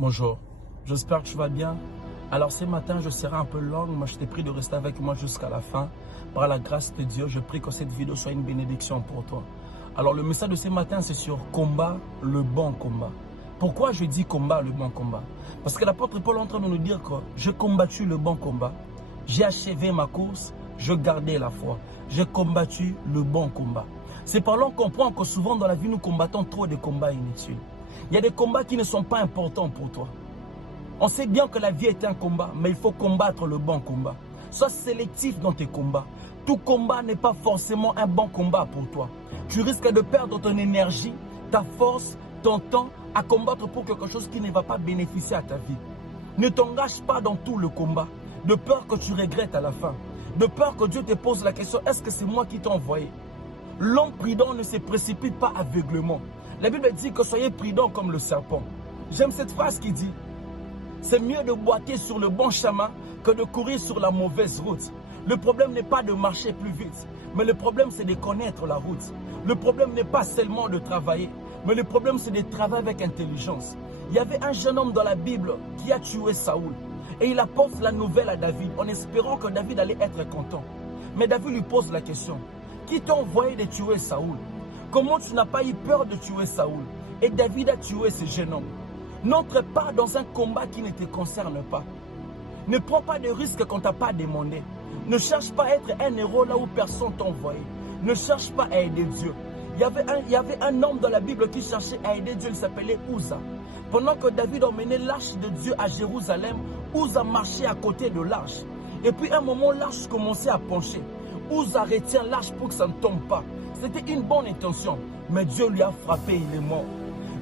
Bonjour, j'espère que tu vas bien. Alors ce matin, je serai un peu longue, mais je t'ai prie de rester avec moi jusqu'à la fin. Par la grâce de Dieu, je prie que cette vidéo soit une bénédiction pour toi. Alors le message de ce matin, c'est sur combat, le bon combat. Pourquoi je dis combat, le bon combat? Parce que l'apôtre Paul est en train de nous dire que j'ai combattu le bon combat, j'ai achevé ma course, je gardais la foi. J'ai combattu le bon combat. C'est par là qu'on comprend que souvent dans la vie, nous combattons trop de combats inutiles. Il y a des combats qui ne sont pas importants pour toi. On sait bien que la vie est un combat, mais il faut combattre le bon combat. Sois sélectif dans tes combats. Tout combat n'est pas forcément un bon combat pour toi. Tu risques de perdre ton énergie, ta force, ton temps à combattre pour quelque chose qui ne va pas bénéficier à ta vie. Ne t'engage pas dans tout le combat, de peur que tu regrettes à la fin. De peur que Dieu te pose la question, est-ce que c'est moi qui t'ai envoyé? L'homme prudent ne se précipite pas aveuglément. La Bible dit que soyez prudents comme le serpent. J'aime cette phrase qui dit, c'est mieux de boiter sur le bon chemin que de courir sur la mauvaise route. Le problème n'est pas de marcher plus vite, mais le problème c'est de connaître la route. Le problème n'est pas seulement de travailler, mais le problème c'est de travailler avec intelligence. Il y avait un jeune homme dans la Bible qui a tué Saoul. Et il apporte la nouvelle à David en espérant que David allait être content. Mais David lui pose la question, qui t'a envoyé de tuer Saoul? Comment tu n'as pas eu peur de tuer Saoul? Et David a tué ce jeune homme. N'entre pas dans un combat qui ne te concerne pas. Ne prends pas de risques qu'on ne t'a pas demandé. Ne cherche pas à être un héros là où personne t'a envoyé. Ne cherche pas à aider Dieu. Il y avait un homme dans la Bible qui cherchait à aider Dieu, il s'appelait Uza. Pendant que David emmenait l'arche de Dieu à Jérusalem, Uza marchait à côté de l'arche. Et puis à un moment, l'arche commençait à pencher. Uza retient l'arche pour que ça ne tombe pas. C'était une bonne intention, mais Dieu lui a frappé, il est mort.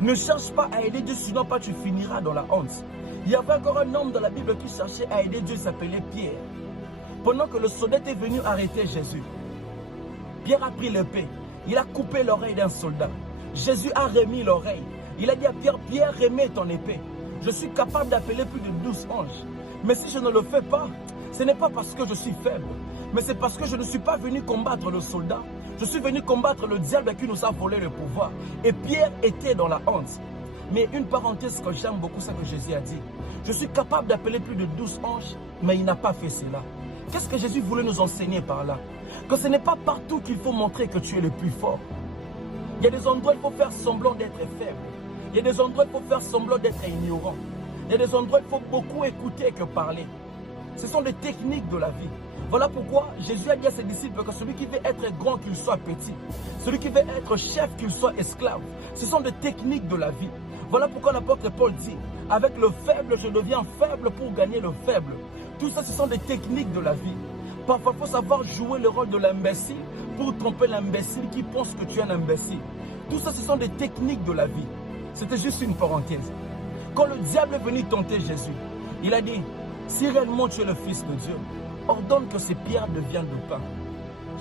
Ne cherche pas à aider Dieu, sinon pas tu finiras dans la honte. Il y avait encore un homme dans la Bible qui cherchait à aider Dieu, il s'appelait Pierre. Pendant que le soldat est venu arrêter Jésus, Pierre a pris l'épée, il a coupé l'oreille d'un soldat. Jésus a remis l'oreille. Il a dit à Pierre, Pierre, remets ton épée. Je suis capable d'appeler plus de 12 anges. Mais si je ne le fais pas, ce n'est pas parce que je suis faible, mais c'est parce que je ne suis pas venu combattre le soldat. Je suis venu combattre le diable qui nous a volé le pouvoir. Et Pierre était dans la honte. Mais une parenthèse que j'aime beaucoup, c'est que Jésus a dit. Je suis capable d'appeler plus de 12 anges, mais il n'a pas fait cela. Qu'est-ce que Jésus voulait nous enseigner par là? Que ce n'est pas partout qu'il faut montrer que tu es le plus fort. Il y a des endroits où il faut faire semblant d'être faible. Il y a des endroits où il faut faire semblant d'être ignorant. Il y a des endroits où il faut beaucoup écouter que parler. Ce sont des techniques de la vie. Voilà pourquoi Jésus a dit à ses disciples que celui qui veut être grand, qu'il soit petit. Celui qui veut être chef, qu'il soit esclave. Ce sont des techniques de la vie. Voilà pourquoi l'apôtre Paul dit, avec le faible, je deviens faible pour gagner le faible. Tout ça, ce sont des techniques de la vie. Parfois, il faut savoir jouer le rôle de l'imbécile pour tromper l'imbécile qui pense que tu es un imbécile. Tout ça, ce sont des techniques de la vie. C'était juste une parenthèse. Quand le diable est venu tenter Jésus, il a dit, si réellement tu es le Fils de Dieu, ordonne que ces pierres deviennent de pain.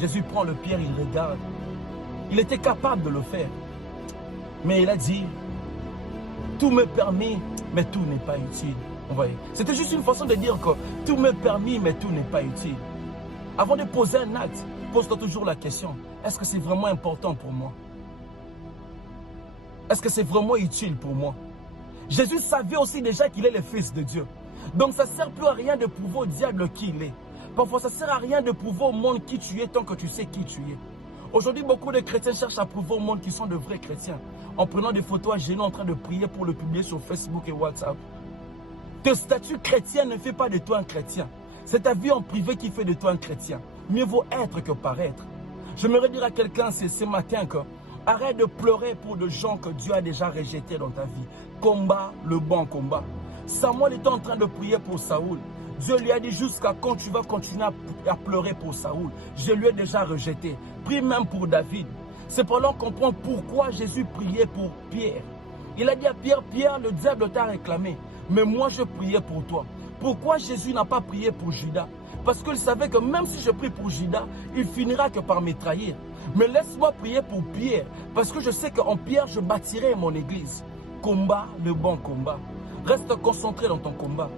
Jésus prend le pierre, il regarde. Il était capable de le faire. Mais il a dit, tout m'est permis, mais tout n'est pas utile. Vous voyez, c'était juste une façon de dire que tout m'est permis, mais tout n'est pas utile. Avant de poser un acte, pose-toi toujours la question, est-ce que c'est vraiment important pour moi? Est-ce que c'est vraiment utile pour moi? Jésus savait aussi déjà qu'il est le Fils de Dieu. Donc ça ne sert plus à rien de prouver au diable qui il est. Parfois ça ne sert à rien de prouver au monde qui tu es tant que tu sais qui tu es. Aujourd'hui, beaucoup de chrétiens cherchent à prouver au monde qu'ils sont de vrais chrétiens. En prenant des photos à genoux en train de prier pour le publier sur Facebook et WhatsApp. Ton statut chrétien ne fait pas de toi un chrétien. C'est ta vie en privé qui fait de toi un chrétien. Mieux vaut être que paraître. J'aimerais dire à quelqu'un ce matin que arrête de pleurer pour des gens que Dieu a déjà rejetés dans ta vie. Combat le bon combat. Samuel était en train de prier pour Saoul. Dieu lui a dit jusqu'à quand tu vas continuer à pleurer pour Saoul. Je lui ai déjà rejeté. Prie même pour David. C'est pendant qu'on comprend pourquoi Jésus priait pour Pierre. Il a dit à Pierre, Pierre, le diable t'a réclamé. Mais moi je priais pour toi. Pourquoi Jésus n'a pas prié pour Judas? Parce qu'il savait que même si je prie pour Judas, il finira que par me trahir. Mais laisse-moi prier pour Pierre. Parce que je sais qu'en Pierre, je bâtirai mon église. Combat le bon combat. Reste concentré dans ton combat.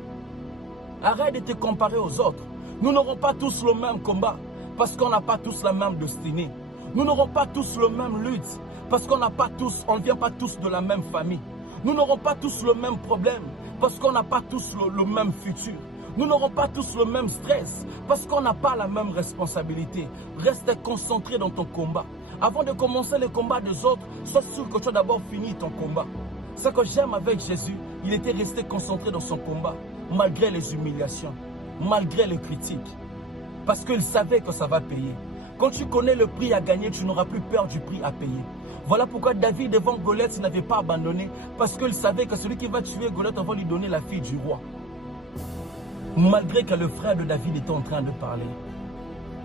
Arrête de te comparer aux autres. Nous n'aurons pas tous le même combat. Parce qu'on n'a pas tous la même destinée. Nous n'aurons pas tous le même lutte. Parce qu'on ne vient pas tous de la même famille. Nous n'aurons pas tous le même problème. Parce qu'on n'a pas tous le même futur. Nous n'aurons pas tous le même stress. Parce qu'on n'a pas la même responsabilité. Reste concentré dans ton combat. Avant de commencer le combat des autres, sois sûr que tu as d'abord fini ton combat. Ce que j'aime avec Jésus, il était resté concentré dans son combat. Malgré les humiliations. Malgré les critiques. Parce qu'il savait que ça va payer. Quand tu connais le prix à gagner, tu n'auras plus peur du prix à payer. Voilà pourquoi David devant Goliath n'avait pas abandonné. Parce qu'il savait que celui qui va tuer Goliath va lui donner la fille du roi. Malgré que le frère de David était en train de parler.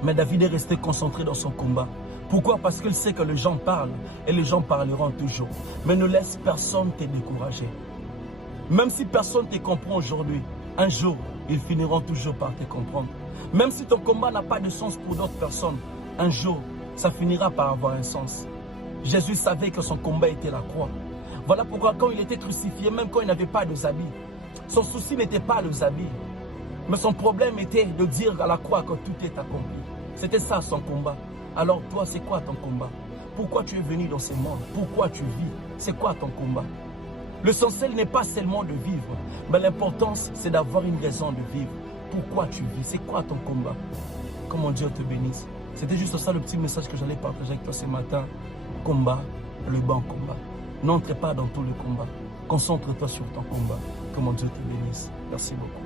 Mais David est resté concentré dans son combat. Pourquoi? Parce qu'il sait que les gens parlent et les gens parleront toujours. Mais ne laisse personne te décourager. Même si personne ne te comprend aujourd'hui, un jour, ils finiront toujours par te comprendre. Même si ton combat n'a pas de sens pour d'autres personnes, un jour, ça finira par avoir un sens. Jésus savait que son combat était la croix. Voilà pourquoi quand il était crucifié, même quand il n'avait pas de habits, son souci n'était pas les habits. Mais son problème était de dire à la croix que tout est accompli. C'était ça son combat. Alors toi, c'est quoi ton combat? Pourquoi tu es venu dans ce monde? Pourquoi tu vis? C'est quoi ton combat? L'essentiel n'est pas seulement de vivre, mais l'importance, c'est d'avoir une raison de vivre. Pourquoi tu vis? C'est quoi ton combat? Que mon Dieu te bénisse. C'était juste ça le petit message que j'allais partager avec toi ce matin. Combat, le bon combat. N'entre pas dans tous les combats. Concentre-toi sur ton combat. Que mon Dieu te bénisse. Merci beaucoup.